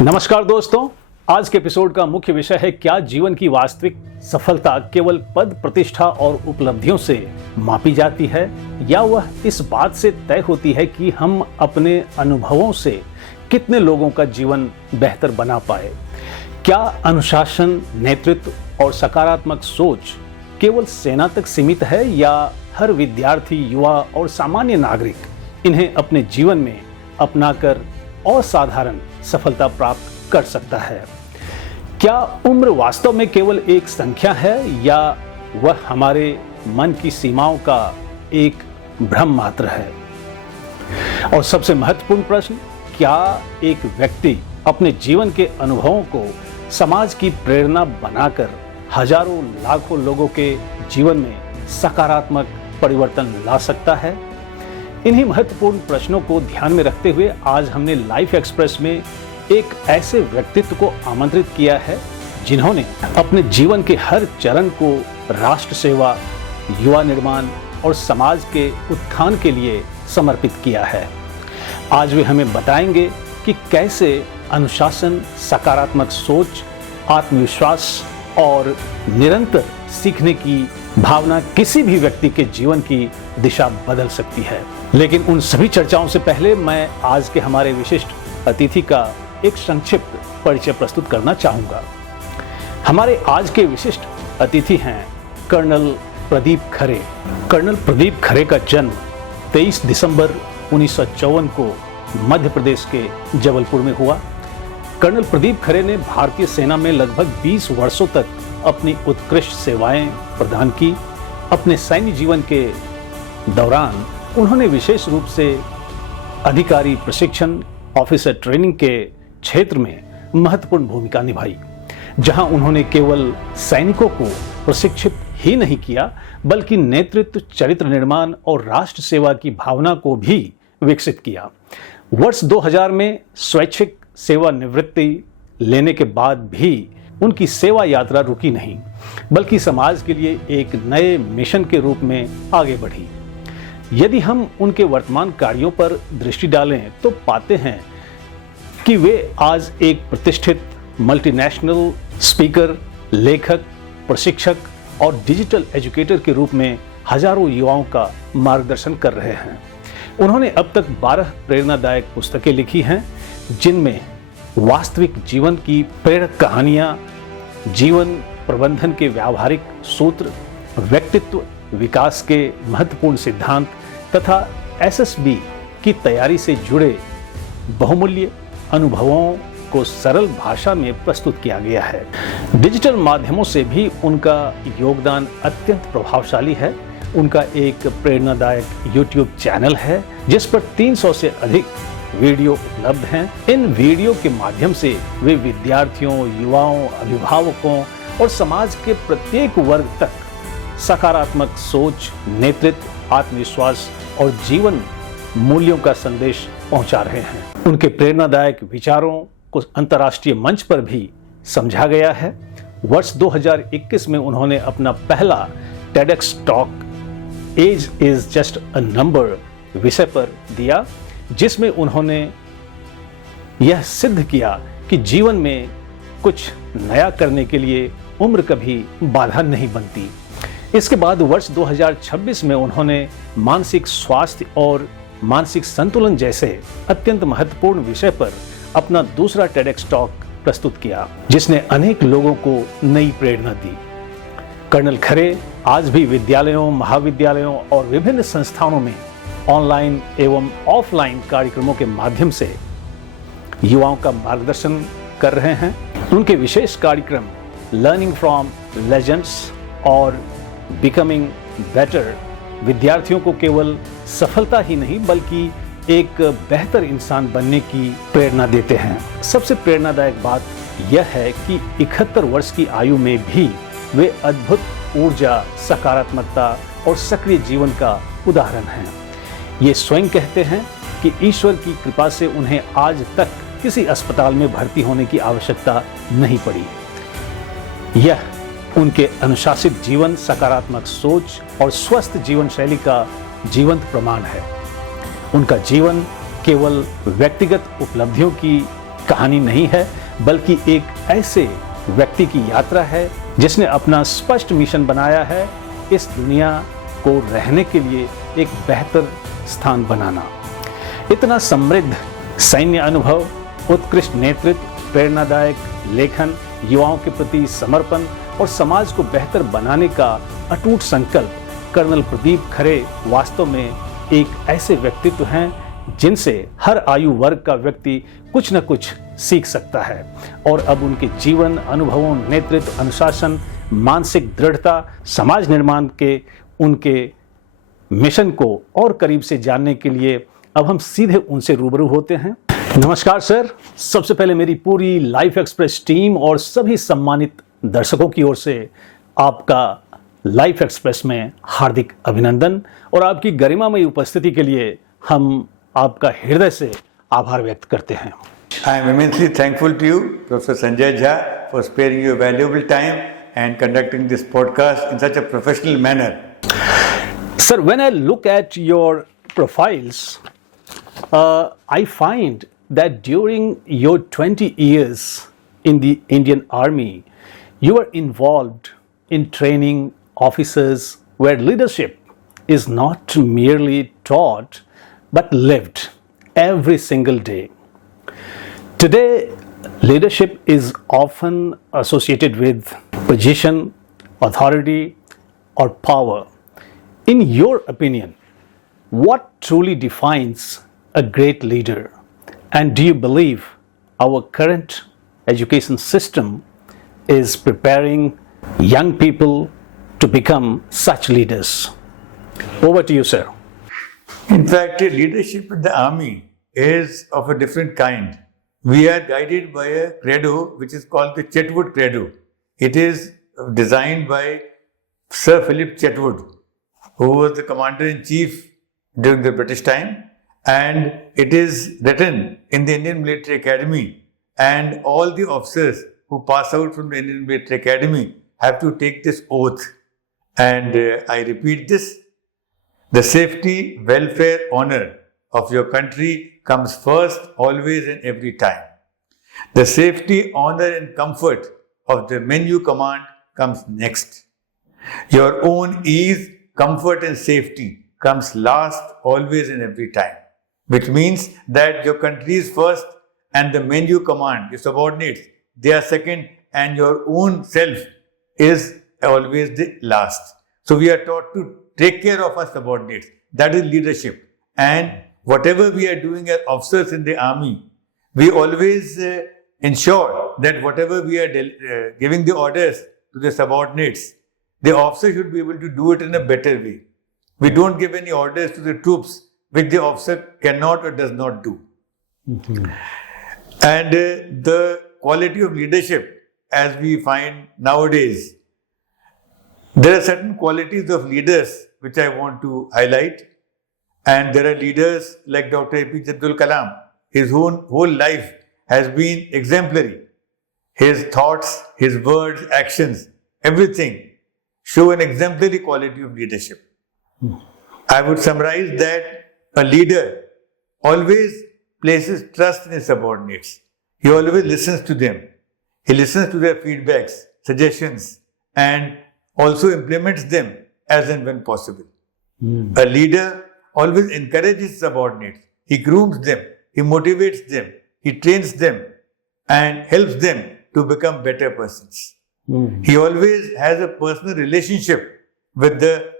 नमस्कार दोस्तों, आज के एपिसोड का मुख्य विषय है क्या जीवन की वास्तविक सफलता केवल पद प्रतिष्ठा और उपलब्धियों से मापी जाती है या वह इस बात से तय होती है कि हम अपने अनुभवों से कितने लोगों का जीवन बेहतर बना पाए। क्या अनुशासन, नेतृत्व और सकारात्मक सोच केवल सेना तक सीमित है या हर विद्यार्थी, युवा और सामान्य नागरिक इन्हें अपने जीवन में अपनाकर असाधारण सफलता प्राप्त कर सकता है? क्या उम्र वास्तव में केवल एक संख्या है या वह हमारे मन की सीमाओं का एक भ्रम मात्र है? और सबसे महत्वपूर्ण प्रश्न, क्या एक व्यक्ति अपने जीवन के अनुभवों को समाज की प्रेरणा बनाकर हजारों लाखों लोगों के जीवन में सकारात्मक परिवर्तन ला सकता है? इन्हीं महत्वपूर्ण प्रश्नों को ध्यान में रखते हुए आज हमने लाइफ एक्सप्रेस में एक ऐसे व्यक्तित्व को आमंत्रित किया है जिन्होंने अपने जीवन के हर चरण को राष्ट्र सेवा, युवा निर्माण और समाज के उत्थान के लिए समर्पित किया है। आज वे हमें बताएंगे कि कैसे अनुशासन, सकारात्मक सोच, आत्मविश्वास और निरंतर सीखने की भावना किसी भी व्यक्ति के जीवन की दिशा बदल सकती है। लेकिन उन सभी चर्चाओं से पहले मैं आज के हमारे विशिष्ट अतिथि का एक संक्षिप्त परिचय प्रस्तुत करना चाहूंगा। हमारे आज के विशिष्ट अतिथि हैं कर्नल प्रदीप खरे। कर्नल प्रदीप खरे का जन्म 23 दिसंबर 1954 को मध्य प्रदेश के जबलपुर में हुआ। कर्नल प्रदीप खरे ने भारतीय सेना में लगभग 20 वर्षों तक अपनी उत्कृष्ट सेवाएं प्रदान की। अपने सैन्य जीवन के दौरान उन्होंने विशेष रूप से अधिकारी प्रशिक्षण, ऑफिसर ट्रेनिंग के क्षेत्र में महत्वपूर्ण भूमिका निभाई, जहां उन्होंने केवल सैनिकों को प्रशिक्षित ही नहीं किया बल्कि नेतृत्व, चरित्र निर्माण और राष्ट्र सेवा की भावना को भी विकसित किया। वर्ष 2000 में स्वैच्छिक सेवानिवृत्ति लेने के बाद भी उनकी सेवा यात्रा रुकी नहीं बल्कि समाज के लिए एक नए मिशन के रूप में आगे बढ़ी। यदि हम उनके वर्तमान कार्यों पर दृष्टि डालें तो पाते हैं कि वे आज एक प्रतिष्ठित मल्टीनेशनल स्पीकर, लेखक, प्रशिक्षक और डिजिटल एजुकेटर के रूप में हजारों युवाओं का मार्गदर्शन कर रहे हैं। उन्होंने अब तक 12 प्रेरणादायक पुस्तकें लिखी हैं, जिनमें वास्तविक जीवन की प्रेरक कहानियां, जीवन प्रबंधन के व्यावहारिक सूत्र, व्यक्तित्व विकास के महत्वपूर्ण सिद्धांत तथा एसएसबी की तैयारी से जुड़े बहुमूल्य अनुभवों को सरल भाषा में प्रस्तुत किया गया है। डिजिटल माध्यमों से भी उनका योगदान अत्यंत प्रभावशाली है। उनका एक प्रेरणादायक यूट्यूब चैनल है जिस पर 300 से अधिक वीडियो उपलब्ध हैं। इन वीडियो के माध्यम से वे विद्यार्थियों, युवाओं, अभिभावकों और समाज के प्रत्येक वर्ग तक सकारात्मक सोच, नेतृत्व, आत्मविश्वास और जीवन मूल्यों का संदेश पहुंचा रहे हैं। उनके प्रेरणादायक विचारों को अंतर्राष्ट्रीय मंच पर भी समझा गया है। वर्ष 2021 में उन्होंने अपना पहला TEDx talk age is just a number विषय पर दिया, जिसमें उन्होंने यह सिद्ध किया कि जीवन में कुछ नया करने के लिए उम्र कभी बाधा नहीं बनती। इसके बाद वर्ष 2026 में उन्होंने मानसिक स्वास्थ्य और मानसिक संतुलन जैसे अत्यंत महत्वपूर्ण विषय पर अपना दूसरा TEDx टॉक प्रस्तुत किया, जिसने अनेक लोगों को नई प्रेरणा दी। कर्नल खरे आज भी विद्यालयों, महाविद्यालयों और विभिन्न संस्थानों में ऑनलाइन एवं ऑफलाइन कार्यक्रमों के माध्यम से युवाओं का मार्गदर्शन कर रहे हैं। उनके विशेष कार्यक्रम लर्निंग फ्रॉम लेजेंड्स और बिकमिंग बेटर विद्यार्थियों को केवल सफलता ही नहीं बल्कि एक बेहतर इंसान बनने की प्रेरणा देते हैं। सबसे प्रेरणादायक बात यह है कि 71 वर्ष की आयु में भी वे अद्भुत ऊर्जा, सकारात्मकता और सक्रिय जीवन का उदाहरण हैं। ये स्वयं कहते हैं कि ईश्वर की कृपा से उन्हें आज तक किसी अस्पताल में भर्ती होने की आवश्यकता नहीं पड़ी। यह उनके अनुशासित जीवन, सकारात्मक सोच और स्वस्थ जीवन शैली का जीवंत प्रमाण है। उनका जीवन केवल व्यक्तिगत उपलब्धियों की कहानी नहीं है, बल्कि एक ऐसे व्यक्ति की यात्रा है जिसने अपना स्पष्ट मिशन बनाया है इस दुनिया को रहने के लिए एक बेहतर स्थान बनाना। इतना समृद्ध सैन्य अनुभव, उत्कृष्ट नेतृत्व, प्रेरणादायक लेखन, युवाओं के प्रति समर्पण और समाज को बेहतर बनाने का अटूट संकल्प कर्नल प्रदीप खरे वास्तव में एक ऐसे व्यक्तित्व हैं जिनसे हर आयु वर्ग का व्यक्ति कुछ न कुछ सीख सकता है। और अब उनके जीवन, अनुभवों, नेतृत्व, अनुशासन, मानसिक दृढ़ता, समाज निर्माण के उनके मिशन को और करीब से जानने के लिए अब हम सीधे उनसे रूबरू होते हैं। नमस्कार सर, सबसे पहले मेरी पूरी लाइफ एक्सप्रेस टीम और सभी सम्मानित दर्शकों की ओर से आपका लाइफ एक्सप्रेस में हार्दिक अभिनंदन और आपकी गरिमामयी उपस्थिति के लिए हम आपका हृदय से आभार व्यक्त करते हैं। I am immensely thankful to you, Professor Sanjay K, for sparing your valuable time and conducting this podcast in such a professional manner. Sir, when I look at your profiles, I find that during your 20 years in the Indian Army, you were involved in training officers where leadership is not merely taught but lived every single day. Today, leadership is often associated with position, authority, or power. In your opinion, what truly defines a great leader? And do you believe our current education system is preparing young people to become such leaders? Over to you, sir. In fact, leadership in the army is of a different kind. We are guided by a credo which is called the Chetwood Credo. It is designed by Sir Philip Chetwood, who was the commander-in-chief during the British time, and it is written in the Indian Military Academy, and all the officers who pass out from the Indian Military Academy have to take this oath. And I repeat this: the safety, welfare, honor of your country comes first, always and every time. The safety, honor and comfort of the men you command comes next. Your own ease, comfort and safety comes last, always and every time. Which means that your country is first and the men you command, your subordinates, they are second, and your own self is always the last. So we are taught to take care of our subordinates. That is leadership. And whatever we are doing as officers in the army, we always ensure that whatever we are giving the orders to the subordinates, the officer should be able to do it in a better way. We don't give any orders to the troops which the officer cannot or does not do. Mm-hmm. And the quality of leadership, as we find nowadays, there are certain qualities of leaders which I want to highlight. And there are leaders like Dr. APJ Abdul Kalam. His whole life has been exemplary. His thoughts, his words, actions, everything show an exemplary quality of leadership. I would summarize that a leader always places trust in his subordinates. He always listens to them. He listens to their feedbacks, suggestions, and also implements them as and when possible. A leader always encourages subordinates. He grooms them, he motivates them, he trains them and helps them to become better persons. He always has a personal relationship with the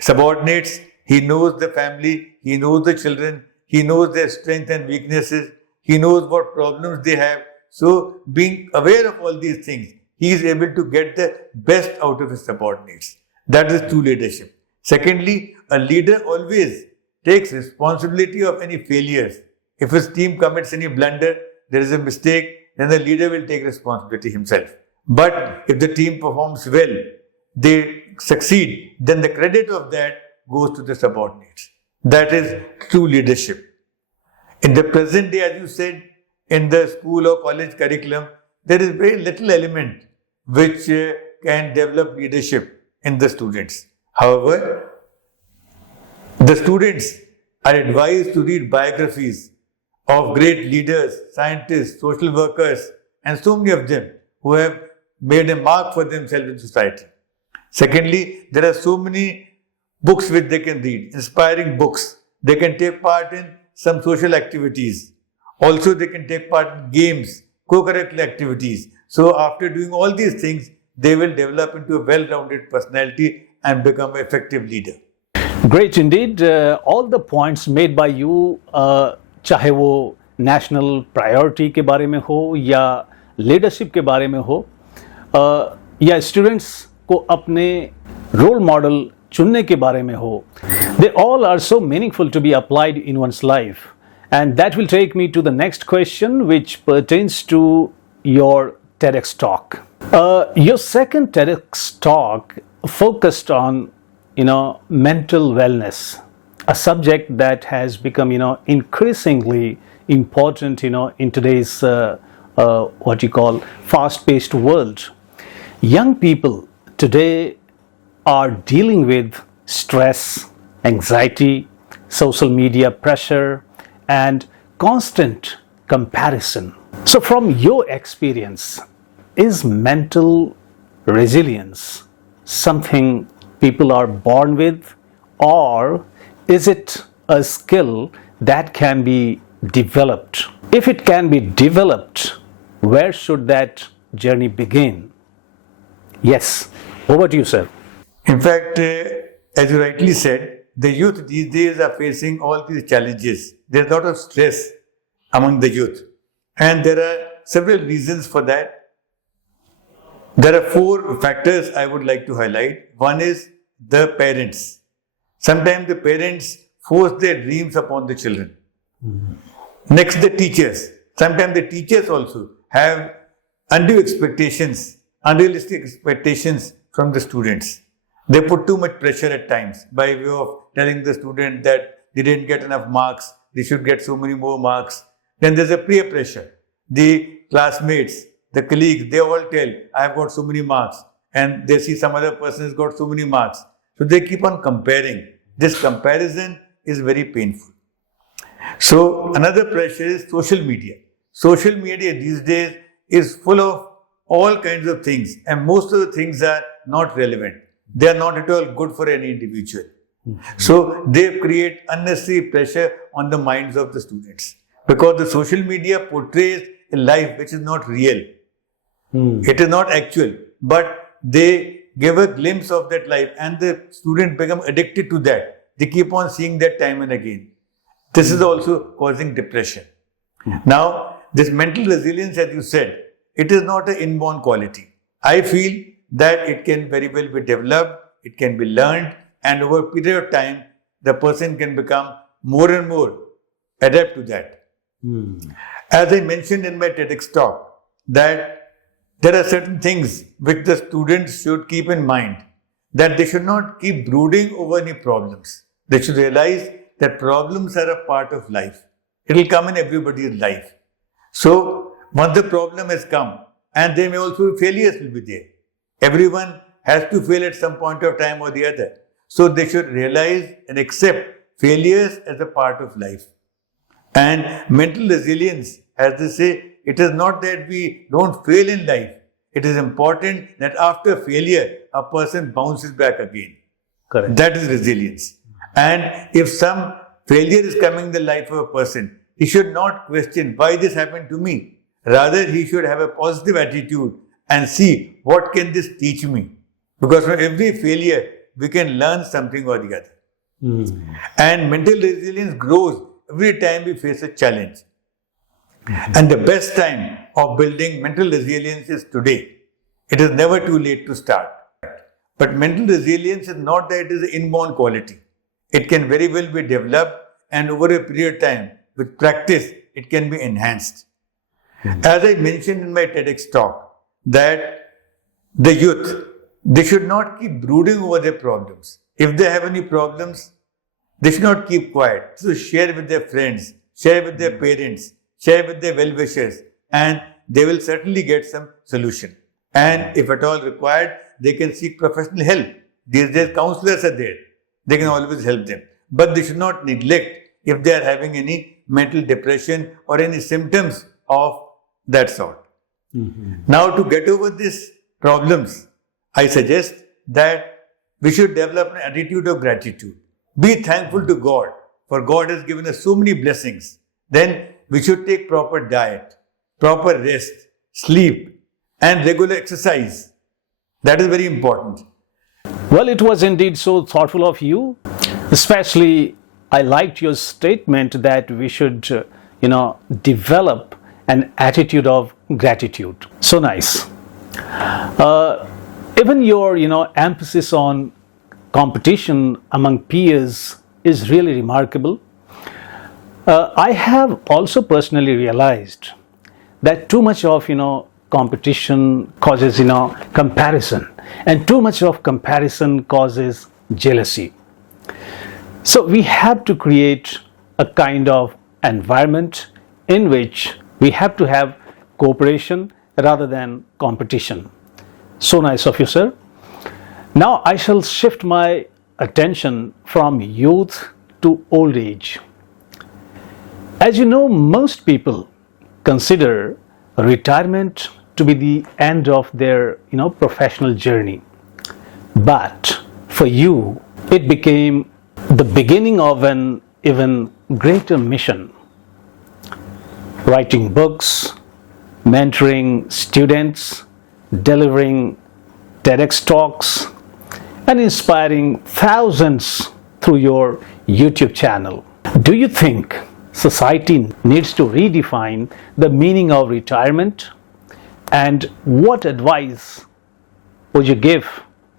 subordinates. He knows the family, he knows the children, he knows their strengths and weaknesses, he knows what problems they have. So being aware of all these things, he is able to get the best out of his subordinates. That is true leadership. Secondly, a leader always takes responsibility of any failures. If his team commits any blunder, there is a mistake, then the leader will take responsibility himself. But if the team performs well, they succeed, then the credit of that goes to the subordinates. That is true leadership. In the present day, as you said, in the school or college curriculum, there is very little element which can develop leadership in the students. However, the students are advised to read biographies of great leaders, scientists, social workers, and so many of them who have made a mark for themselves in society. Secondly, there are so many books which they can read, inspiring books. They can take part in some social activities. Also, they can take part in games, co-curricular activities. So, after doing all these things, they will develop into a well-rounded personality and become an effective leader. Great indeed. All the points made by you, चाहे वो national priority के बारे में हो या leadership के बारे में हो या स्टूडेंट्स को अपने रोल मॉडल चुनने के बारे में हो, they all are so meaningful to be applied in one's life. And that will take me to the next question, which pertains to your TEDx talk. Your second TEDx talk focused on, mental wellness, a subject that has become, increasingly important, in today's what you call fast-paced world. Young people today are dealing with stress, anxiety, social media pressure, and constant comparison. So, from your experience, is mental resilience something people are born with, or is it a skill that can be developed? If it can be developed, where should that journey begin? Yes, over to you, sir. In fact, as you rightly said, the youth these days are facing all these challenges. There's a lot of stress among the youth. And there are several reasons for that. There are 4 factors I would like to highlight. One is the parents. Sometimes the parents force their dreams upon the children. Next, the teachers. Sometimes the teachers also have undue expectations, unrealistic expectations from the students. They put too much pressure at times by way of telling the student that they didn't get enough marks, they should get so many more marks. Then there's a peer pressure. The classmates, the colleagues, they all tell, I've got so many marks, and they see some other person has got so many marks. So they keep on comparing. This comparison is very painful. So another pressure is social media. Social media these days is full of all kinds of things, and most of the things are not relevant. They are not at all good for any individual. So they create unnecessary pressure on the minds of the students, because the social media portrays a life which is not real. It is not actual, but they give a glimpse of that life, and the student become addicted to that. They keep on seeing that time and again. This is also causing depression. Now, this mental resilience, as you said, it is not an inborn quality. I feel that it can very well be developed, it can be learned, and over a period of time, the person can become more and more adept to that. As I mentioned in my TEDx talk, that there are certain things which the students should keep in mind, that they should not keep brooding over any problems. They should realize that problems are a part of life. It will come in everybody's life. So, once the problem has come, and there may also be failures will be there. Everyone has to fail at some point of time or the other. So they should realize and accept failures as a part of life. And mental resilience, as they say, it is not that we don't fail in life. It is important that after failure, a person bounces back again. Correct. That is resilience. And if some failure is coming in the life of a person, he should not question why this happened to me. Rather, he should have a positive attitude and see what can this teach me. Because from every failure, we can learn something or the other. And mental resilience grows every time we face a challenge. And the best time of building mental resilience is today. It is never too late to start. But mental resilience is not that it is an inborn quality. It can very well be developed, and over a period of time, with practice, it can be enhanced. As I mentioned in my TEDx talk, that the youth, they should not keep brooding over their problems. If they have any problems, they should not keep quiet. So share with their friends, share with their parents, share with their well-wishers, and they will certainly get some solution. And if at all required, they can seek professional help. These days, counselors are there. They can always help them. But they should not neglect if they are having any mental depression or any symptoms of that sort. Now, to get over these problems, I suggest that we should develop an attitude of gratitude. Be thankful to God, for God has given us so many blessings. Then we should take proper diet, proper rest, sleep, and regular exercise. That is very important. Well, it was indeed so thoughtful of you. Especially, I liked your statement that we should, develop an attitude of gratitude. So nice. Even your, emphasis on competition among peers is really remarkable. I have also personally realized that too much of, competition causes, comparison, and too much of comparison causes jealousy. So we have to create a kind of environment in which we have to have cooperation rather than competition. So nice of you, sir. Now I shall shift my attention from youth to old age. As you know, most people consider retirement to be the end of their, professional journey. But for you, it became the beginning of an even greater mission. Writing books, mentoring students, delivering TEDx talks, and inspiring thousands through your YouTube channel. Do you think society needs to redefine the meaning of retirement? And what advice would you give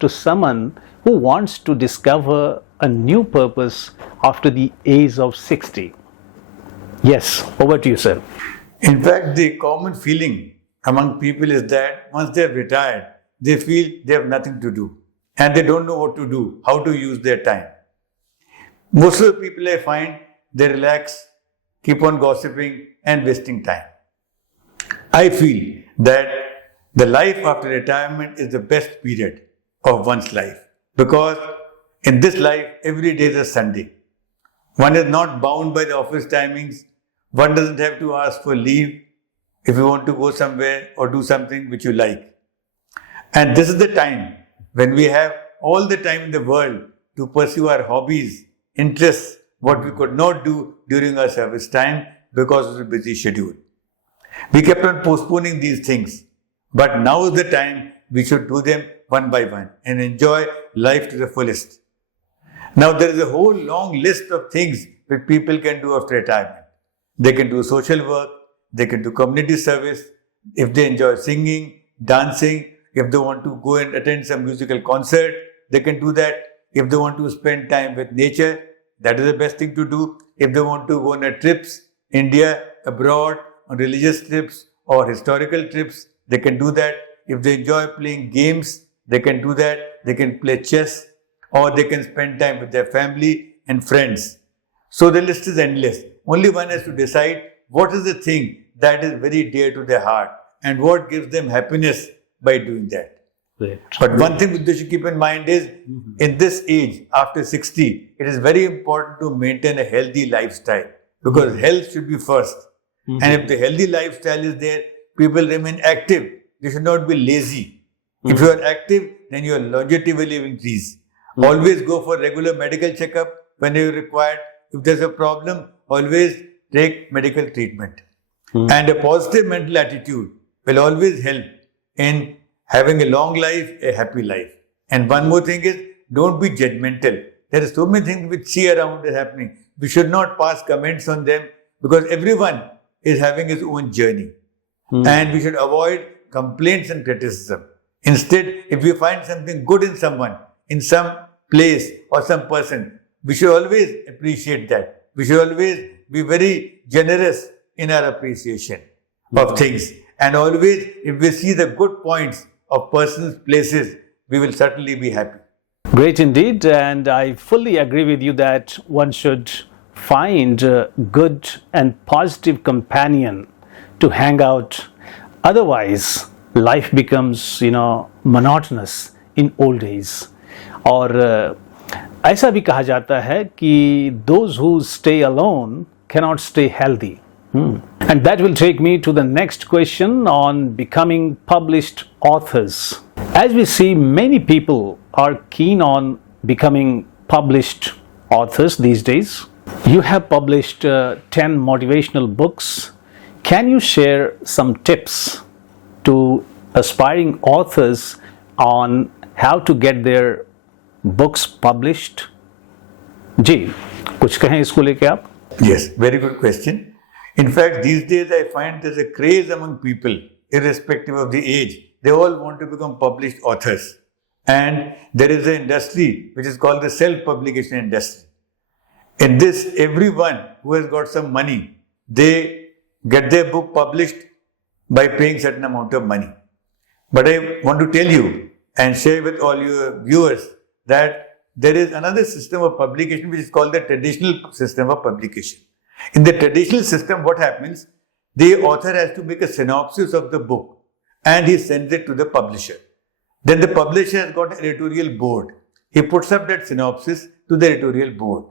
to someone who wants to discover a new purpose after the age of 60? Yes, over to you, sir. In fact, the common feeling among people is that once they have retired, they feel they have nothing to do and they don't know what to do, how to use their time. Most of the people I find, they relax, keep on gossiping and wasting time. I feel that the life after retirement is the best period of one's life, because in this life, every day is a Sunday. One is not bound by the office timings. One doesn't have to ask for leave if you want to go somewhere or do something which you like. And this is the time when we have all the time in the world to pursue our hobbies, interests, what we could not do during our service time because of the busy schedule. We kept on postponing these things, but now is the time we should do them one by one and enjoy life to the fullest. Now there is a whole long list of things that people can do after retirement. They can do social work, they can do community service, if they enjoy singing, dancing, if they want to go and attend some musical concert, they can do that. If they want to spend time with nature, that is the best thing to do. If they want to go on trips, India, abroad, on religious trips or historical trips, they can do that. If they enjoy playing games, they can do that. They can play chess, or they can spend time with their family and friends. So the list is endless. Only one has to decide what is the thing that is very dear to their heart and what gives them happiness by doing that. Right. But one thing they should keep in mind is, in this age, after 60, it is very important to maintain a healthy lifestyle, because health should be first. And if the healthy lifestyle is there, people remain active. They should not be lazy. If you are active, then your longevity will increase. Always go for regular medical checkup when you are required. If there's a problem, always take medical treatment. And a positive mental attitude will always help in having a long life, a happy life. And one more thing is, don't be judgmental. There are so many things which see around is happening. We should not pass comments on them, because everyone is having his own journey. And we should avoid complaints and criticism. Instead, if we find something good in someone, in some place or some person, we should always appreciate that. We should always be very generous in our appreciation of things. And always, if we see the good points of persons, places, we will certainly be happy. Great indeed, and I fully agree with you that one should find a good and positive companion to hang out. Otherwise, life becomes, monotonous in old age. और ऐसा भी कहा जाता है कि those who stay alone cannot stay healthy. And that will take me to the next question on becoming published authors. As we see, many people are keen on becoming published authors these days. You have published 10 motivational books. Can you share some tips to aspiring authors on how to get their books published? जी, कुछ कहें इसको लेके आप? Yes, very good question. In fact, these days I find there's a craze among people, irrespective of the age. They all want to become published authors. And there is an industry which is called the self-publication industry. In this, everyone who has got some money, they get their book published by paying certain amount of money. But I want to tell you and share with all your viewers that there is another system of publication which is called the traditional system of publication. In the traditional system, what happens? The author has to make a synopsis of the book and he sends it to the publisher. Then the publisher has got an editorial board. He puts up that synopsis to the editorial board.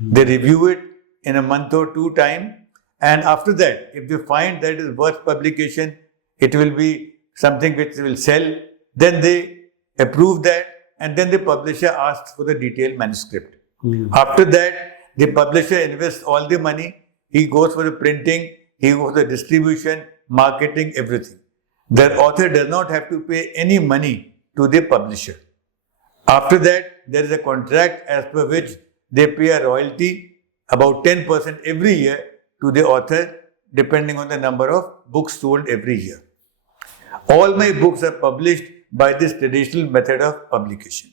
They review it in a month or two time, and after that, if they find that it is worth publication, it will be something which will sell, then they approve that, and then the publisher asks for the detailed manuscript. After that, the publisher invests all the money. He goes for the printing, he goes for the distribution, marketing, everything. The author does not have to pay any money to the publisher. After that, there is a contract as per which they pay a royalty, about 10% every year, to the author, depending on the number of books sold every year. All my books are published by this traditional method of publication.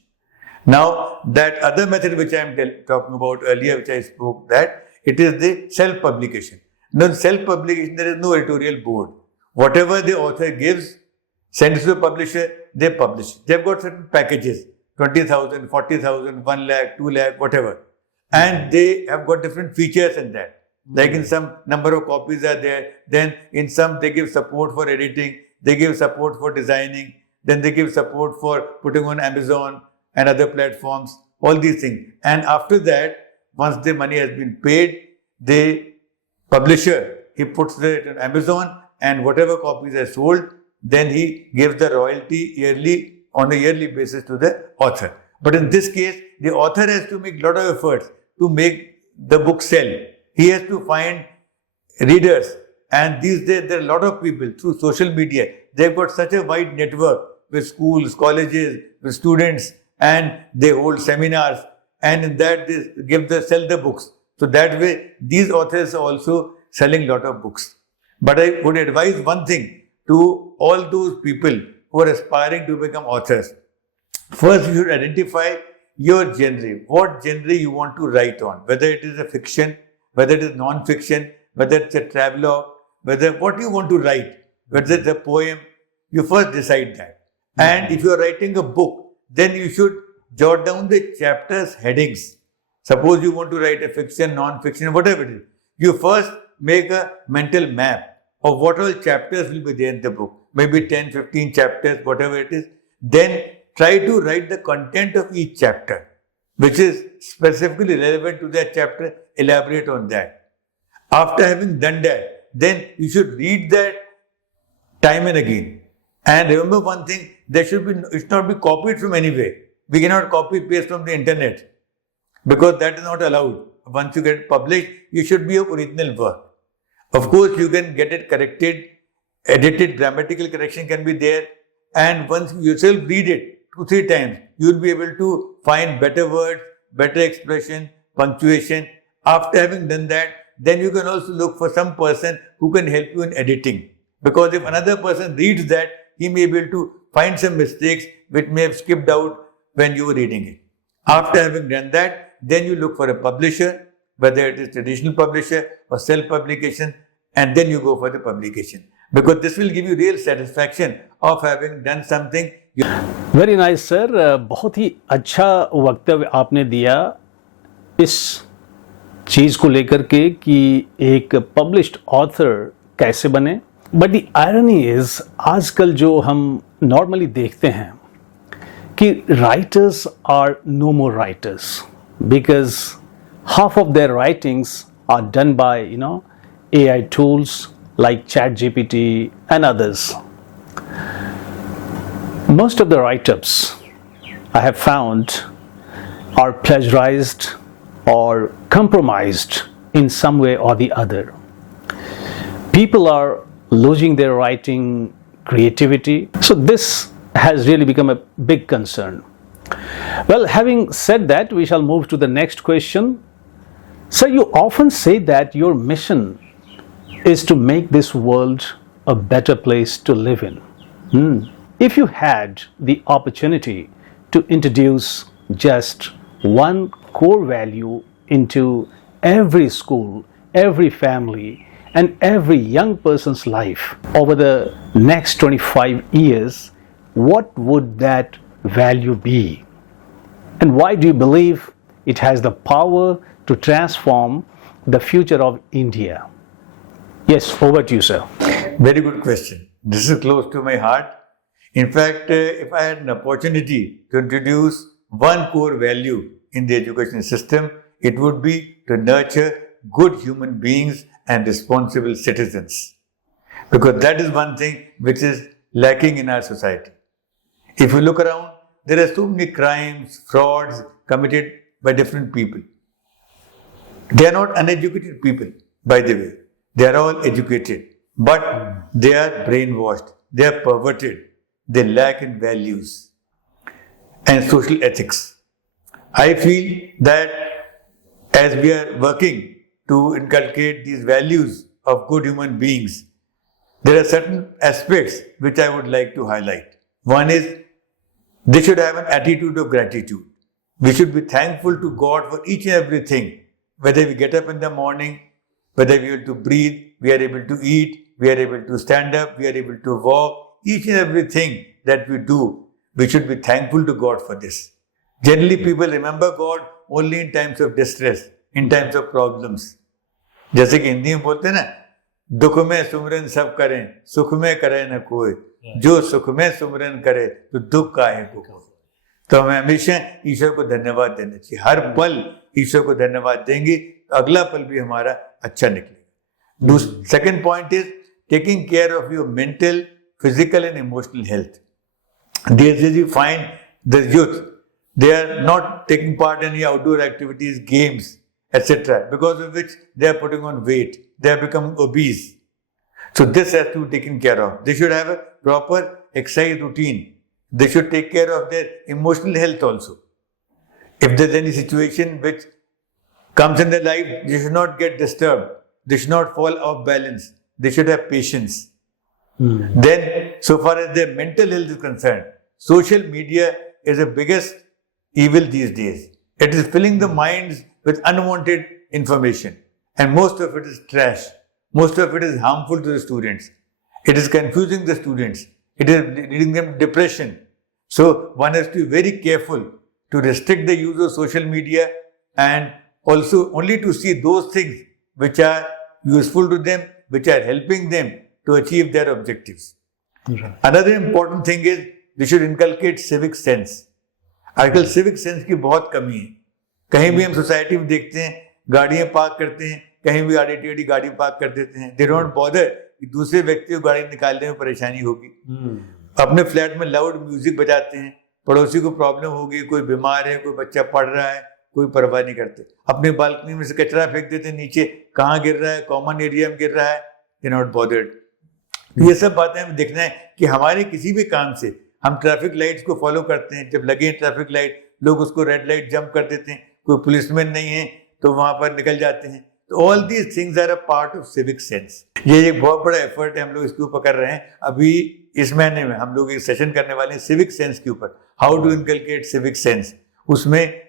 Now, that other method which I am talking about earlier, which I spoke, that it is the self-publication. Now, in self-publication, there is no editorial board. Whatever the author gives, sends to the publisher, they publish. They've got certain packages, 20,000, 40,000, 1 lakh, 2 lakh, whatever. And they have got different features in that. Like in some number of copies are there, then in some they give support for editing, they give support for designing, then they give support for putting on Amazon and other platforms, all these things. And after that, once the money has been paid, the publisher, he puts it on Amazon, and whatever copies are sold, then he gives the royalty yearly, on a yearly basis to the author. But in this case, the author has to make a lot of efforts to make the book sell. He has to find readers, and these days there are a lot of people through social media. They've got such a wide network with schools, colleges, with students, and they hold seminars, and in that they sell the books. So that way, these authors are also selling a lot of books. But I would advise one thing to all those people who are aspiring to become authors. First, you should identify your genre, what genre you want to write on, whether it is a fiction, whether it is non-fiction, whether it's a travelogue, what you want to write, whether it's a poem, you first decide that. And if you are writing a book, then you should jot down the chapters' headings. Suppose you want to write a fiction, non-fiction, whatever it is. You first make a mental map of what all chapters will be there in the book. Maybe 10, 15 chapters, whatever it is. Then try to write the content of each chapter, which is specifically relevant to that chapter. Elaborate on that. After having done that, then you should read that time and again. And remember one thing, it should not be copied from anywhere. We cannot copy paste from the internet because that is not allowed. Once you get it published, you should be your original work. Of course, you can get it corrected, edited, grammatical correction can be there. And once you yourself read it 2-3 times, you will be able to find better words, better expression, punctuation. After having done that, then you can also look for some person who can help you in editing. Because if another person reads that, he may be able to find some mistakes which may have skipped out when you were reading it. After having done that, then you look for a publisher, whether it is traditional publisher or self-publication, and then you go for the publication. Because this will give you real satisfaction of having done something. Very nice sir, बहुत ही अच्छा वक्तव्य आपने दिया इस चीज़ को लेकर के कि एक पब्लिश्ड ऑथर कैसे बने. बट द आयरनी इज आजकल जो हम नॉर्मली देखते हैं कि writers are no more writers because half of their writings are done by, AI tools like ChatGPT and others. Most of the write-ups I have found are plagiarized or compromised in some way or the other. People are losing their writing creativity. So this has really become a big concern. Well, having said that, we shall move to the next question. Sir, you often say that your mission is to make this world a better place to live in. If you had the opportunity to introduce just one core value into every school, every family, and every young person's life over the next 25 years, what would that value be? And why do you believe it has the power to transform the future of India? Yes, over to you, sir. Very good question. This is close to my heart. In fact, if I had an opportunity to introduce one core value in the education system, it would be to nurture good human beings and responsible citizens. Because that is one thing which is lacking in our society. If you look around, there are so many crimes, frauds committed by different people. They are not uneducated people, by the way. They are all educated, but they are brainwashed, they are perverted, they lack in values and social ethics. I feel that as we are working to inculcate these values of good human beings, there are certain aspects which I would like to highlight. One is they should have an attitude of gratitude. We should be thankful to God for each and everything. Whether we get up in the morning, whether we are able to breathe, we are able to eat, we are able to stand up, we are able to walk, each and everything that we do, we should be thankful to God for this. Generally, people remember God only in times of distress, in times of problems. जैसे कि हिंदी में बोलते हैं ना, दुख में सुमरन सब करें, सुख में करे न कोई, जो सुख में सुमरन करे तो दुख काहे को कोई. तो हमें हमेशा ईश्वर को धन्यवाद देना चाहिए. हर पल ईश्वर को धन्यवाद देंगे तो अगला पल भी हमारा अच्छा निकलेगा. Second point is taking care of your mental, physical and emotional health. These days you find the youth, they are not taking part in any outdoor activities, games, etc. because of which they are putting on weight, they are becoming obese. So this has to be taken care of. They should have a proper exercise routine. They should take care of their emotional health also. If there's any situation which comes in their life, they should not get disturbed. They should not fall off balance. They should have patience. Then, so far as their mental health is concerned, social media is the biggest evil these days. It is filling the minds with unwanted information. And most of it is trash. Most of it is harmful to the students. It is confusing the students. It is leading them to depression. So one has to be very careful to restrict the use of social media and also only to see those things which are useful to them, which are helping them to achieve their objectives. Right. Another important thing is they should inculcate civic sense. आजकल civic sense की बहुत कमी है. कहीं भी हम society में देखते हैं गाड़ियां पार्क करते हैं, कहीं भी आड़ी टेढ़ी गाड़ी पार्क कर देते हैं. They don't bother कि दूसरे व्यक्ति को गाड़ी निकालने में परेशानी होगी. अपने फ्लैट में लाउड म्यूजिक बजाते हैं, पड़ोसी को प्रॉब्लम होगी, कोई बीमार है, कोई बच्चा पढ़ रहा है, कोई परवाह नहीं करते. अपनी बालकनी में से कचरा फेंक देते हैं नीचे, कहाँ गिर रहा है, कॉमन एरिया में गिर रहा है, दे नॉट बॉदर्ड. ये सब बातें हमें देखना है कि हमारे किसी भी काम से हम ट्रैफिक लाइट्स को फॉलो करते हैं. जब लगे ट्रैफिक लाइट, लोग उसको रेड लाइट जंप कर देते हैं. कोई पुलिसमैन नहीं है तो वहां पर निकल जाते हैं. तो all these things are a part of civic sense. ये एक बहुत बड़ा एफर्ट है, हम लोग इसके ऊपर कर रहे हैं. अभी इस महीने में हम लोग एक सेशन करने वाले हैं सिविक सेंस के ऊपर, how to inculcate civic sense. उसमें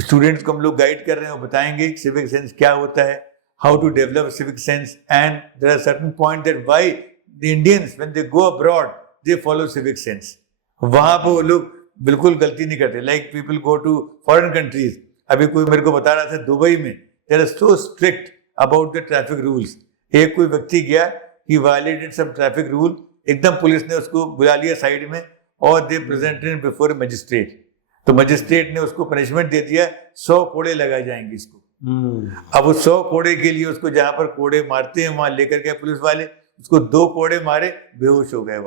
स्टूडेंट्स को हम लोग गाइड कर रहे हैं और बताएंगे सिविक सेंस क्या होता है, how to develop civic sense, and there are certain point that why the Indians when they go abroad they follow civic sense. वहां पर वो लोग बिल्कुल गलती नहीं करते. Like people go to foreign countries. अभी कोई मेरे को बता रहा था दुबई में they are so strict about the traffic rules. एक कोई व्यक्ति गया, he violated some traffic rule, एकदम पुलिस ने उसको बुला लिया साइड में और दे प्रेजेंटेड हिम बिफोर मजिस्ट्रेट. तो मजिस्ट्रेट ने उसको पनिशमेंट दे दिया, 100 कोड़े लगाए जाएंगे इसको. अब वो 100 कोड़े के लिए उसको जहां पर कोड़े मारते हैं वहां लेकर गए पुलिस वाले, उसको 2 कोड़े मारे, बेहोश हो गए।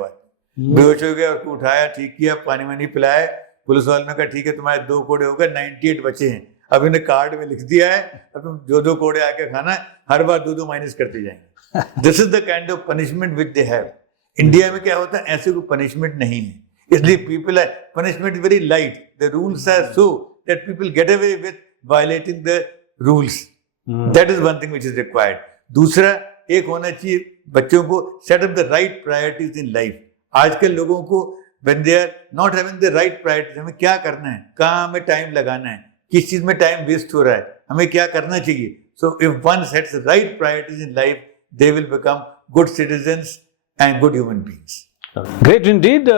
बेहोश हो गया, उसको उठाया, ठीक किया, पानी वानी पिलाया। पुलिस वालों ने कहा ठीक है तुम्हारे 2 कोड़े हो गए, 98 बचे हैं। अब इन्हें कार्ड में लिख दिया है, अब तुम जो 2 कोड़े आके खाना है, हर बार 2-2 माइनस करते जाएंगे। This is the kind of punishment which they have. India में क्या होता है, ऐसे कोई पनिशमेंट नहीं है, इसलिए people are punishment very light. The rules are so that people get away with violating the rules. That is one thing which is required. दूसरा, एक होना चाहिए बच्चों को set up the right priorities in life. आजकल लोगों को when they are not having the right priorities, हमें क्या करना है, कहाँ हमें टाइम लगाना है, किस चीज में टाइम वेस्ट हो रहा है, हमें क्या करना चाहिए। So if one sets the right priorities in life, they will become good citizens and good human beings. Great indeed.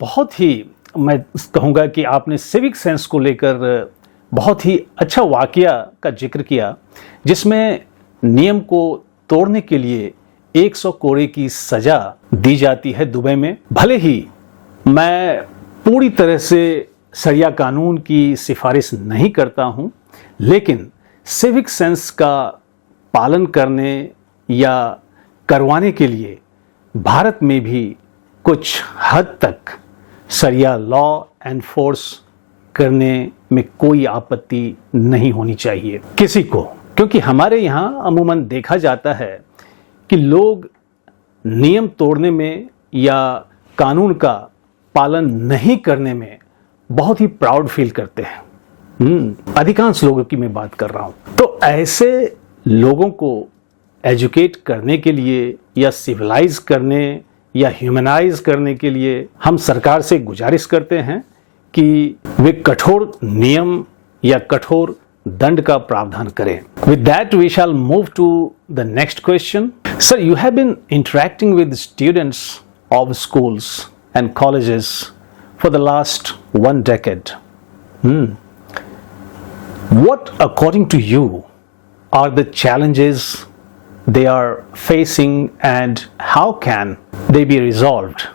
बहुत ही मैं कहूँगा कि आपने सिविक सेंस को लेकर बहुत ही अच्छा वाकया का जिक्र किया, जिसमें नियम को तोड़ने के लिए 100 कोड़े की सजा दी जाती है दुबई में। भले ही मैं पूरी तरह से शरिया कानून की सिफारिश नहीं करता हूं, लेकिन सिविक सेंस का पालन करने या करवाने के लिए भारत में भी कुछ हद तक शरिया लॉ एनफोर्स करने में कोई आपत्ति नहीं होनी चाहिए किसी को, क्योंकि हमारे यहाँ अमूमन देखा जाता है कि लोग नियम तोड़ने में या कानून का पालन नहीं करने में बहुत ही प्राउड फील करते हैं। अधिकांश लोगों की मैं बात कर रहा हूं। तो ऐसे लोगों को एजुकेट करने के लिए या सिविलाइज करने या ह्यूमनाइज करने के लिए हम सरकार से गुजारिश करते हैं कि वे कठोर नियम या कठोर दंड का प्रावधान करें। With that, we shall move to the next question. Sir, you have been interacting with students of schools and colleges for the last 1 decade. What, according to you, are the challenges they are facing and how can they be resolved?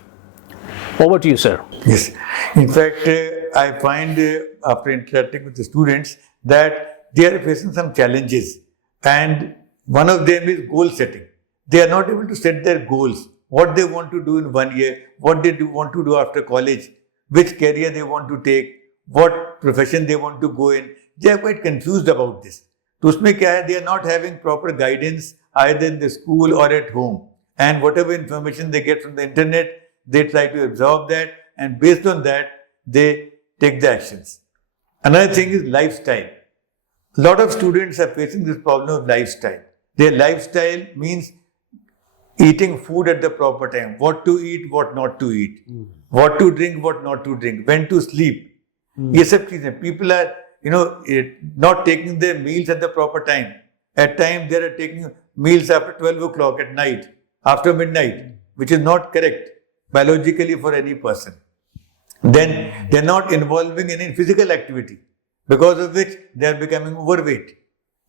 Over to you, sir. Yes. In fact, I find after interacting with the students that they are facing some challenges, and one of them is goal setting. They are not able to set their goals, what they want to do in 1 year, what they want to do after college, which career they want to take, what profession they want to go in. They are quite confused about this. तो उसमें क्या है, they are not having proper guidance either in the school or at home, and whatever information they get from the internet, they try to absorb that, and based on that, they take the actions. Another thing is lifestyle. A lot of students are facing this problem of lifestyle. Their lifestyle means eating food at the proper time, what to eat, what not to eat, what to drink, what not to drink, when to sleep. ये सब चीजें, people are, not taking their meals at the proper time. At times they are taking meals after 12 o'clock at night, after midnight, which is not correct biologically for any person. Then they are not involving in any physical activity, because of which they are becoming overweight.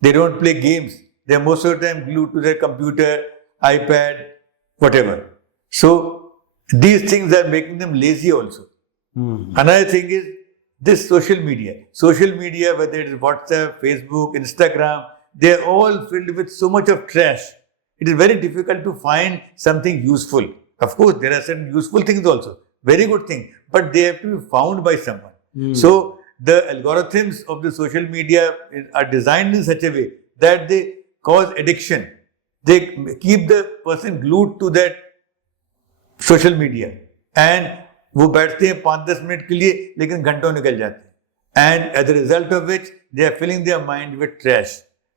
They don't play games. They are most of the time glued to their computer, iPad, whatever. So these things are making them lazy also. Another thing is this social media. Social media, whether it is WhatsApp, Facebook, Instagram, they are all filled with so much of trash. It is very difficult to find something useful. Of course, there are some useful things also, very good things, but they have to be found by someone. So the algorithms of the social media are designed in such a way that they cause addiction. They keep the person glued to that social media, and वो बैठते हैं 5-10 minute के लिए, लेकिन घंटों निकल जाते हैं, and as a result of which they are filling their mind with trash.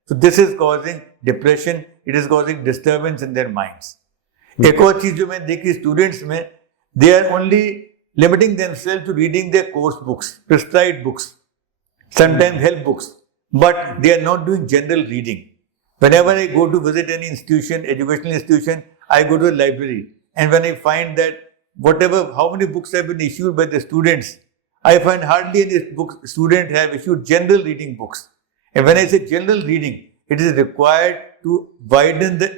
So this is causing depression. It is causing disturbance in their minds. एक और चीज जो मैं देखी स्टूडेंट्स में, they are only limiting themselves to reading their course books, prescribed books, sometimes help books, but they are not doing general reading. Whenever I go to visit any institution, educational institution, I go to the library, and when I find that how many books have been issued by the students, I find hardly any student have issued general reading books. And when I say general reading, it is required to widen the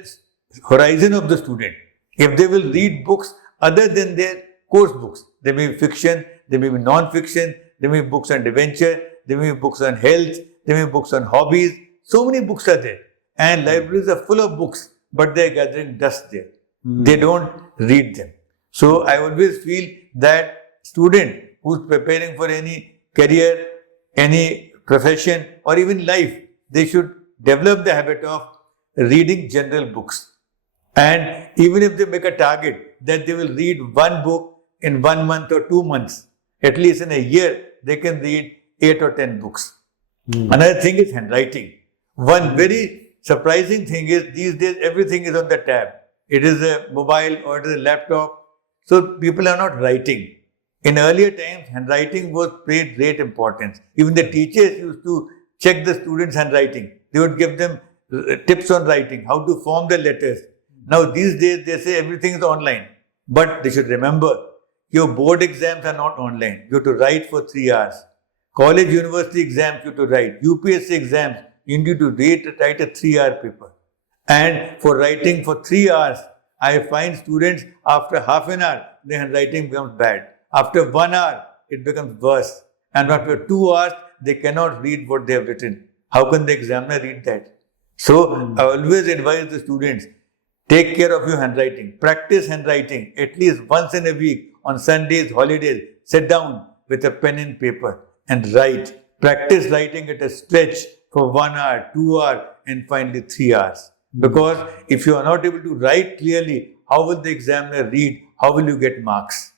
horizon of the student. If they will read books other than their course books, there may be fiction, there may be non-fiction, there may be books on adventure, there may be books on health, there may be books on hobbies. so many books are there. And libraries are full of books, but they're gathering dust there. They don't read them. So I always feel that student who's preparing for any career, any profession, or even life, they should develop the habit of reading general books. And even if they make a target that they will read one book in 1 month or 2 months, at least in a year, they can read 8 or 10 books. Another thing is handwriting. One very surprising thing is these days everything is on the tab. It is a mobile or it is a laptop. So people are not writing. In earlier times, handwriting was paid great importance. Even the teachers used to check the students' handwriting. They would give them tips on writing, how to form the letters. Now these days they say everything is online. But they should remember, your board exams are not online. You have to write for 3 hours. College, university exams you have to write. UPSC exams, you need to write a 3-hour paper. And for writing for 3 hours, I find students after half an hour, their handwriting becomes bad. After 1 hour, it becomes worse. And after 2 hours, they cannot read what they have written. How can the examiner read that? So, I always advise the students, take care of your handwriting. Practice handwriting at least once in a week. On Sundays, holidays, sit down with a pen and paper and write. Practice writing at a stretch for 1 hour, 2 hours, and finally 3 hours. Because if you are not able to write clearly, how will the examiner read? How will you get marks?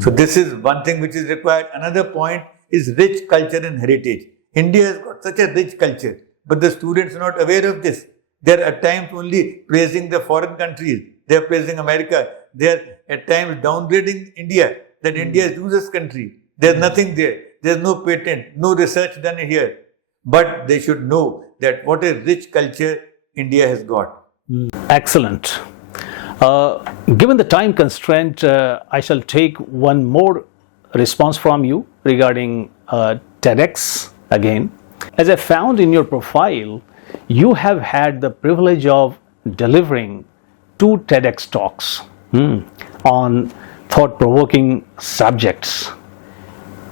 So this is one thing which is required. Another point is rich culture and heritage. India has got such a rich culture, but the students are not aware of this. They are at times only praising the foreign countries. They are praising America. They are at times downgrading India, that India is a useless country. There is nothing there. There is no patent, no research done here. But they should know that what a rich culture India has got. Excellent. Given the time constraint, I shall take one more response from you regarding TEDx again. As I found in your profile, you have had the privilege of delivering 2 TEDx talks on thought-provoking subjects.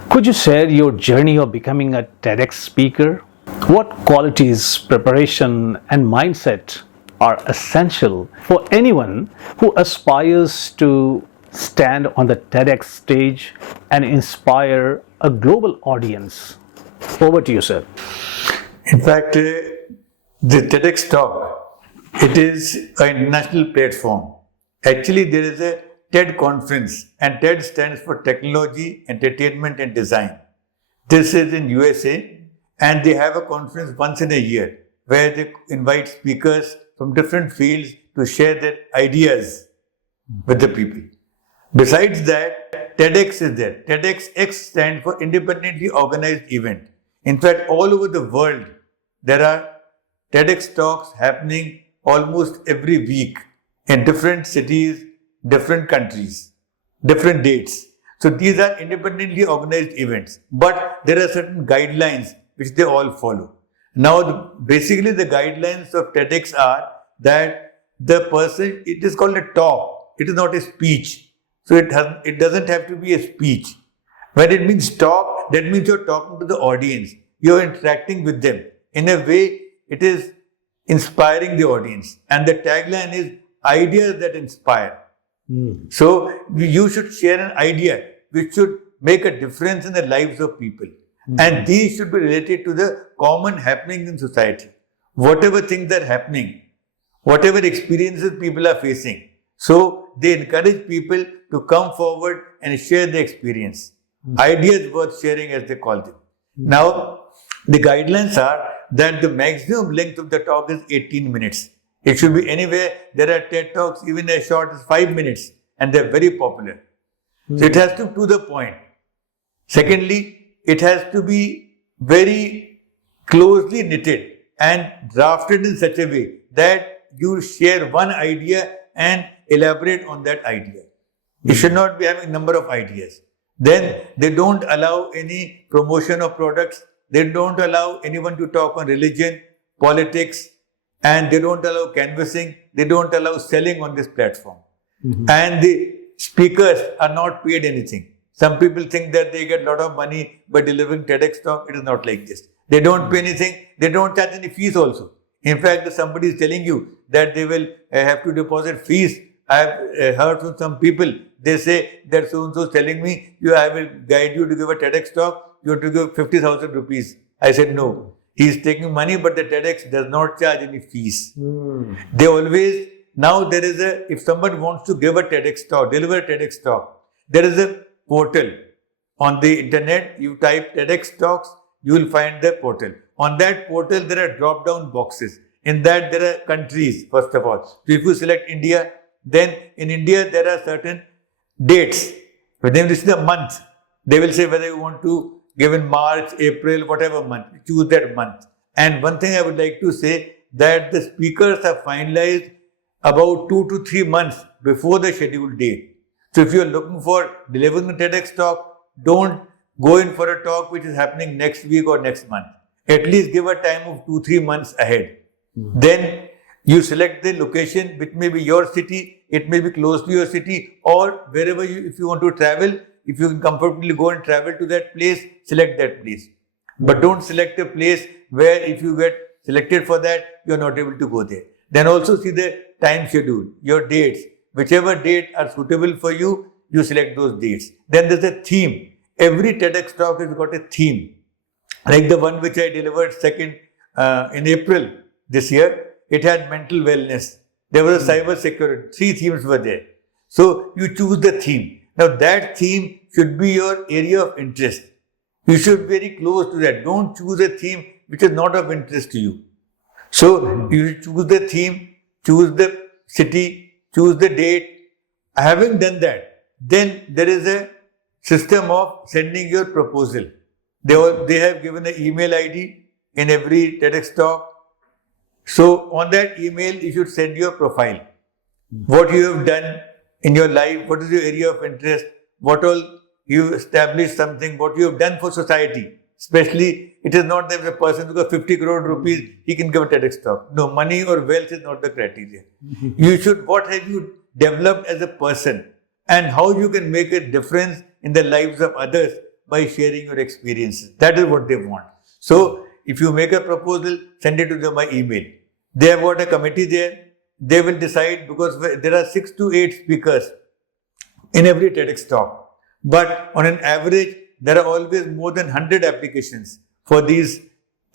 Could you share your journey of becoming a TEDx speaker? What qualities, preparation, and mindset are essential for anyone who aspires to stand on the TEDx stage and inspire a global audience? Over to you, sir. In fact, the TEDx talk, it is a national platform. Actually, there is a TED conference, and TED stands for Technology, Entertainment and Design. This is in USA, and they have a conference once in a year where they invite speakers from different fields to share their ideas with the people. Besides that, TEDx is there. TEDx stands for Independently Organized Event. In fact, all over the world, there are TEDx talks happening almost every week in different cities, different countries, different dates. So these are independently organized events, but there are certain guidelines which they all follow. Now, basically the guidelines of TEDx are that the person, it is called a talk, it is not a speech. So it doesn't have to be a speech. When it means talk, that means you're talking to the audience. You're interacting with them. In a way, it is inspiring the audience. And the tagline is ideas that inspire. So you should share an idea which should make a difference in the lives of people. And these should be related to the common happenings in society. Whatever things are happening, whatever experiences people are facing. So they encourage people to come forward and share the experience. Ideas worth sharing, as they call them. Now, the guidelines are that the maximum length of the talk is 18 minutes. It should be anywhere. There are TED Talks even as short as 5 minutes, and they're very popular. So it has to the point. Secondly, it has to be very closely knitted and drafted in such a way that you share one idea and elaborate on that idea. You should not be having a number of ideas. Then they don't allow any promotion of products. They don't allow anyone to talk on religion, politics, and they don't allow canvassing. They don't allow selling on this platform. And the speakers are not paid anything. Some people think that they get a lot of money by delivering TEDx talk. It is not like this. They don't pay anything. They don't charge any fees also. In fact, if somebody is telling you that they will have to deposit fees, I have heard from some people, they say that so-and-so is telling me, I will guide you to give a TEDx talk, you have to give 50,000 rupees. I said, no. He is taking money, but the TEDx does not charge any fees. They always, now there is if somebody wants to give a TEDx talk, deliver a TEDx talk, there is a portal on the internet. You type TEDx talks, you will find the portal. On that portal, there are drop-down boxes. In that, there are countries, first of all. So if you select India, then in India, there are certain dates. When they list the month, they will say whether you want to give in March, April, whatever month. Choose that month. And one thing I would like to say that the speakers are finalized about 2 to 3 months before the scheduled date. So if you are looking for delivering a TEDx talk, don't go in for a talk which is happening next week or next month. At least give a time of 2-3 months ahead. Then you select the location, which may be your city, it may be close to your city, or wherever if you want to travel, if you can comfortably go and travel to that place, select that place. But don't select a place where if you get selected for that, you are not able to go there. Then also see the time schedule, your dates. Whichever date are suitable for you, you select those dates. Then there's a theme. Every TEDx talk has got a theme. Like the one which I delivered in April this year, it had mental wellness. There was a cyber security. 3 themes were there. So you choose the theme. Now that theme should be your area of interest. You should be very close to that. Don't choose a theme which is not of interest to you. So you choose the theme, choose the city, choose the date. Having done that, then there is a system of sending your proposal. They have given an email ID in every TEDx talk. So on that email, you should send your profile. What you have done in your life, what is your area of interest, what all you established something, what you have done for society. Especially, it is not that the person who got 50 crore rupees, he can give a TEDx talk. No, money or wealth is not the criteria. You should, what have you developed as a person and how you can make a difference in the lives of others by sharing your experiences. That is what they want. So, if you make a proposal, send it to them by email. They have got a committee there. They will decide because there are 6 to 8 speakers in every TEDx talk. But on an average, there are always more than 100 applications for these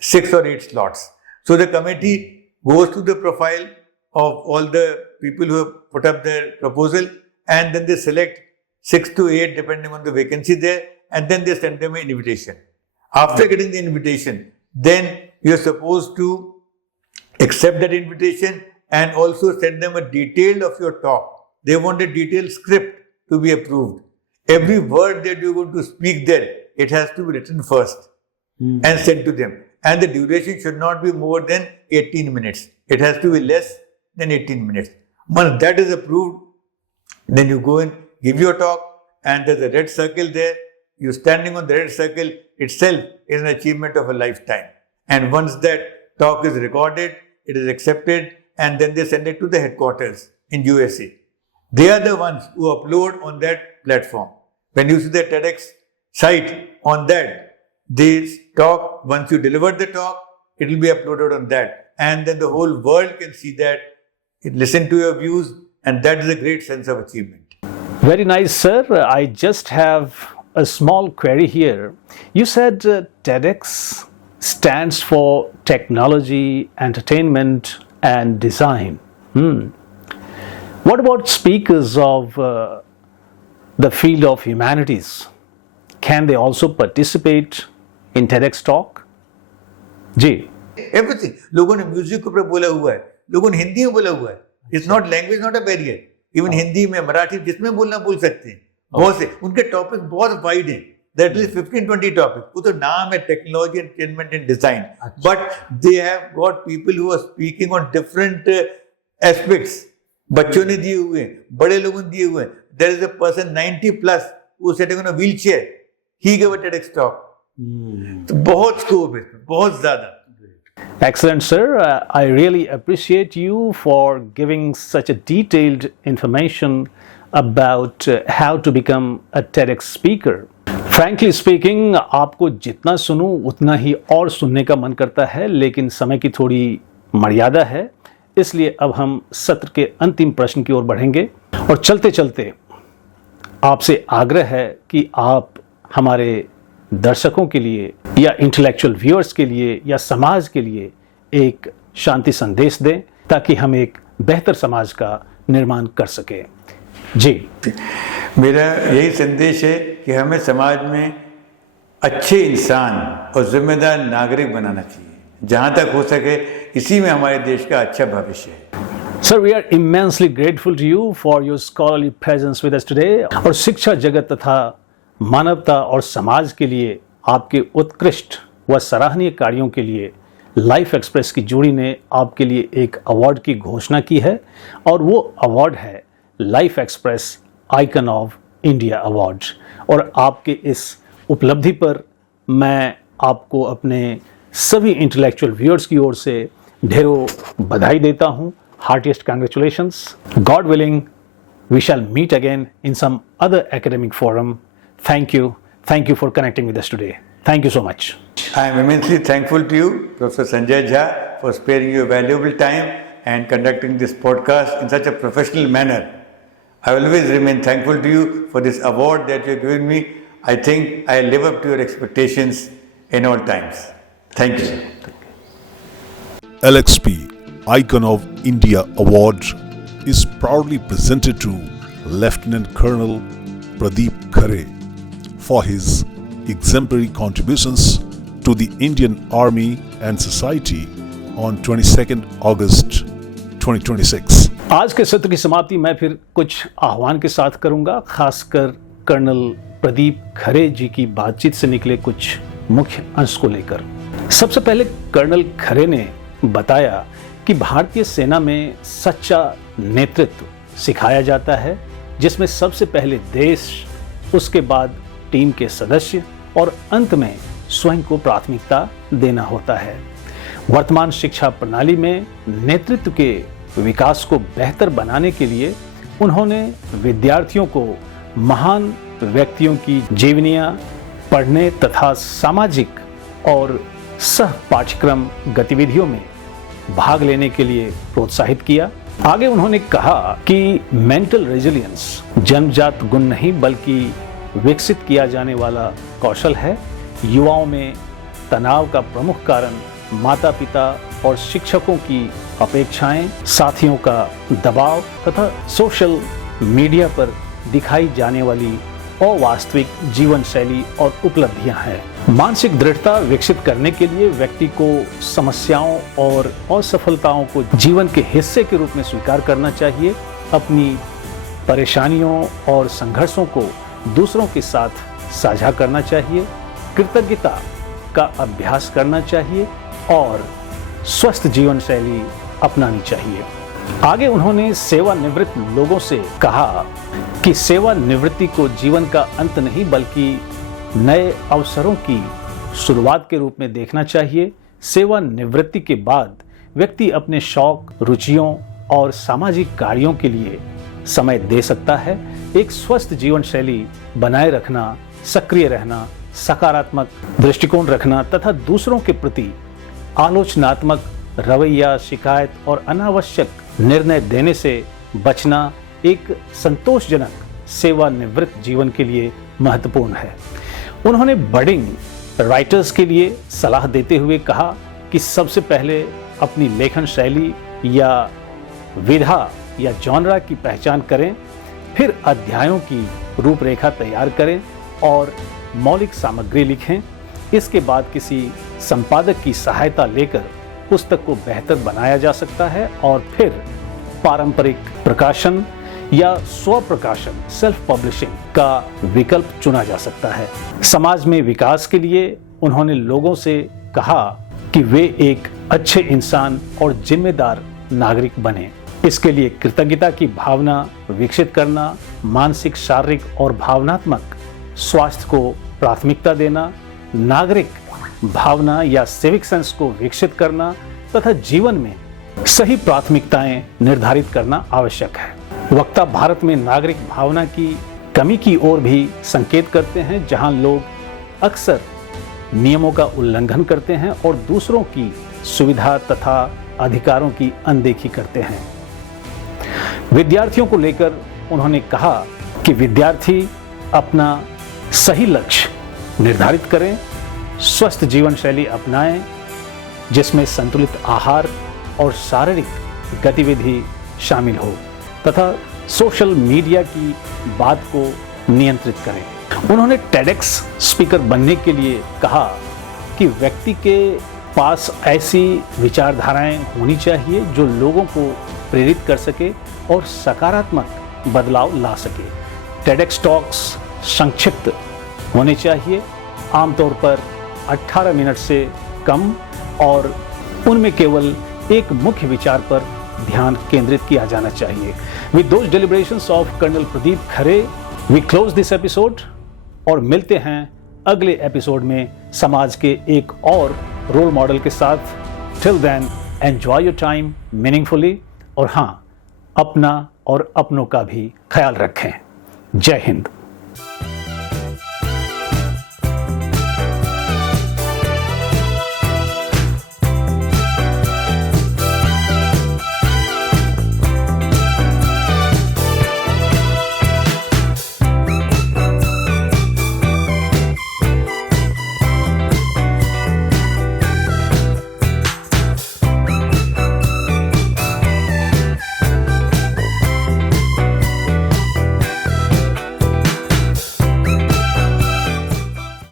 6 or 8 slots. So the committee goes to the profile of all the people who have put up their proposal and then they select 6 to 8 depending on the vacancy there and then they send them an invitation. After getting the invitation, then you are supposed to accept that invitation and also send them a detail of your talk. They want a detailed script to be approved. Every word that you're going to speak there, it has to be written first and sent to them. And the duration should not be more than 18 minutes. It has to be less than 18 minutes. Once that is approved, then you go and give your talk and there's a red circle there. You standing on the red circle itself is an achievement of a lifetime. And once that talk is recorded, it is accepted and then they send it to the headquarters in USA. They are the ones who upload on that platform. When you see the TEDx site on that, this talk, once you deliver the talk, it will be uploaded on that. And then the whole world can see that, listen to your views, and that is a great sense of achievement. Very nice, sir. I just have a small query here. You said TEDx stands for technology, entertainment, and design. What about speakers of the field of humanities? Can they also participate in TEDx talk? Ji. Everything. लोगों ने music के ऊपर बोला हुआ है, लोगों ने हिंदी में बोला हुआ है. It's not language, not a barrier. Even Hindi में, मराठी, जिसमें बोलना बोल सकते हैं. बहुत से उनके टॉपिक बहुत वाइड हैं. There are at least 15-20 topics. वो तो नाम है technology, entertainment and design. But they have got people who are speaking on different aspects. बच्चों ने दिए हुए हैं, बड़े लोगों ने दिए हुए हैं. There is a person 90 plus who is sitting on a wheelchair. He gave a TEDx talk. तो बहुत स्कोप है, बहुत ज़्यादा. Excellent, sir. I really appreciate you for giving such a detailed information about how to become a TEDx speaker. Frankly speaking, आपको जितना सुनूं उतना ही और सुनने का मन करता है, लेकिन समय की थोड़ी मर्यादा है, इसलिए अब हम सत्र के अंतिम प्रश्न की ओर बढ़ेंगे। और चलते चलते आपसे आग्रह है कि आप हमारे दर्शकों के लिए या इंटेलेक्चुअल व्यूअर्स के लिए या समाज के लिए एक शांति संदेश दें, ताकि हम एक बेहतर समाज का निर्माण कर सकें। जी, मेरा यही संदेश है कि हमें समाज में अच्छे इंसान और जिम्मेदार नागरिक बनाना चाहिए, जहाँ तक हो सके इसी में हमारे देश का अच्छा भविष्य है। Sir, we are immensely grateful to you for your scholarly presence with us today। और शिक्षा जगत तथा मानवता और समाज के लिए आपके उत्कृष्ट व सराहनीय कार्यों के लिए लाइफ एक्सप्रेस की जूरी ने आपके लिए एक अवार्ड की घोषणा की है, और वो अवार्ड है life express icon of India award. और आपके इस उपलब्धि पर मैं आपको अपने सभी इंटेलेक्चुअल व्यूअर्स की ओर से ढेरों बधाई देता हूँ। Heartiest congratulations. God willing, we shall meet again in some other academic forum. Thank you. Thank you for connecting with us today. Thank you so much. I am immensely thankful to you, Professor Sanjay Jha, for sparing your valuable time and conducting this podcast in such a professional manner. I will always remain thankful to you for this award that you have given me. I think I live up to your expectations in all times. Thank you. LXP Icon of India Award is proudly presented to Lieutenant Colonel Pradeep Khare for his exemplary contributions to the Indian Army and Society on 22nd August 2026. आज के सत्र की समाप्ति मैं फिर कुछ आह्वान के साथ करूंगा, खासकर कर्नल प्रदीप खरे जी की बातचीत से निकले कुछ मुख्य अंश को लेकर। सबसे पहले कर्नल खरे ने बताया कि भारतीय सेना में सच्चा नेतृत्व सिखाया जाता है, जिसमें सबसे पहले देश, उसके बाद टीम के सदस्य और अंत में स्वयं को प्राथमिकता देना होता है। वर्तमान शिक्षा प्रणाली में नेतृत्व के विकास को बेहतर बनाने के लिए उन्होंने विद्यार्थियों को महान व्यक्तियों की जीवनियां पढ़ने तथा सामाजिक और सह पाठ्यक्रम गतिविधियों में भाग लेने के लिए प्रोत्साहित किया। आगे उन्होंने कहा कि मेंटल रेजिलियंस जन्मजात गुण नहीं बल्कि विकसित किया जाने वाला कौशल है। युवाओं में तनाव का प्रमुख कारण माता पिता और शिक्षकों की अपेक्षाएं, साथियों का दबाव तथा सोशल मीडिया पर दिखाई जाने वाली अवास्तविक जीवन शैली और उपलब्धियां हैं। मानसिक दृढ़ता विकसित करने के लिए व्यक्ति को समस्याओं और असफलताओं को जीवन के हिस्से के रूप में स्वीकार करना चाहिए। अपनी परेशानियों और संघर्षों को दूसरों के साथ साझा करना चाहिए। कृतज्ञता का अभ्यास करना चाहिए और स्वस्थ जीवन शैली अपनानी चाहिए। आगे उन्होंने सेवानिवृत्त लोगों से कहा कि सेवानिवृत्ति को जीवन का अंत नहीं बल्कि नए अवसरों की शुरुआत के रूप में देखना चाहिए। सेवानिवृत्ति के बाद व्यक्ति अपने शौक, रुचियों और सामाजिक कार्यों के लिए समय दे सकता है। एक स्वस्थ जीवन शैली बनाए रखना, सक्रिय रहना, सकारात्मक दृष्टिकोण रखना तथा दूसरों के प्रति आलोचनात्मक रवैया, शिकायत और अनावश्यक निर्णय देने से बचना एक संतोषजनक सेवानिवृत्त जीवन के लिए महत्वपूर्ण है। उन्होंने बडिंग राइटर्स के लिए सलाह देते हुए कहा कि सबसे पहले अपनी लेखन शैली या विधा या जॉनरा की पहचान करें, फिर अध्यायों की रूपरेखा तैयार करें और मौलिक सामग्री लिखें। इसके बाद किसी संपादक की सहायता लेकर पुस्तक को बेहतर बनाया जा सकता है और फिर पारंपरिक प्रकाशन या स्व प्रकाशन, सेल्फ पब्लिशिंग का विकल्प चुना जा सकता है। समाज में विकास के लिए उन्होंने लोगों से कहा कि वे एक अच्छे इंसान और जिम्मेदार नागरिक बने। इसके लिए कृतज्ञता की भावना विकसित करना, मानसिक, शारीरिक और भावनात्मक स्वास्थ्य को प्राथमिकता देना, नागरिक भावना या सिविक सेंस को विकसित करना तथा जीवन में सही प्राथमिकताएं निर्धारित करना आवश्यक है। वक्ता भारत में नागरिक भावना की कमी की ओर भी संकेत करते हैं, जहां लोग अक्सर नियमों का उल्लंघन करते हैं और दूसरों की सुविधा तथा अधिकारों की अनदेखी करते हैं। विद्यार्थियों को लेकर उन्होंने कहा कि विद्यार्थी अपना सही लक्ष्य निर्धारित करें, स्वस्थ जीवन शैली अपनाएं, जिसमें संतुलित आहार और शारीरिक गतिविधि शामिल हो तथा सोशल मीडिया की बात को नियंत्रित करें। उन्होंने TEDx स्पीकर बनने के लिए कहा कि व्यक्ति के पास ऐसी विचारधाराएं होनी चाहिए जो लोगों को प्रेरित कर सके और सकारात्मक बदलाव ला सके। TEDx टॉक्स संक्षिप्त होने चाहिए, आमतौर पर 18 मिनट से कम, और उनमें केवल एक मुख्य विचार पर ध्यान केंद्रित किया जाना चाहिए। With those deliberations of colonel Pradeep Khare, we close this episode और मिलते हैं अगले एपिसोड में समाज के एक और रोल मॉडल के साथ। Till then, enjoy your time meaningfully, और हाँ, अपना और अपनों का भी ख्याल रखें। जय हिंद।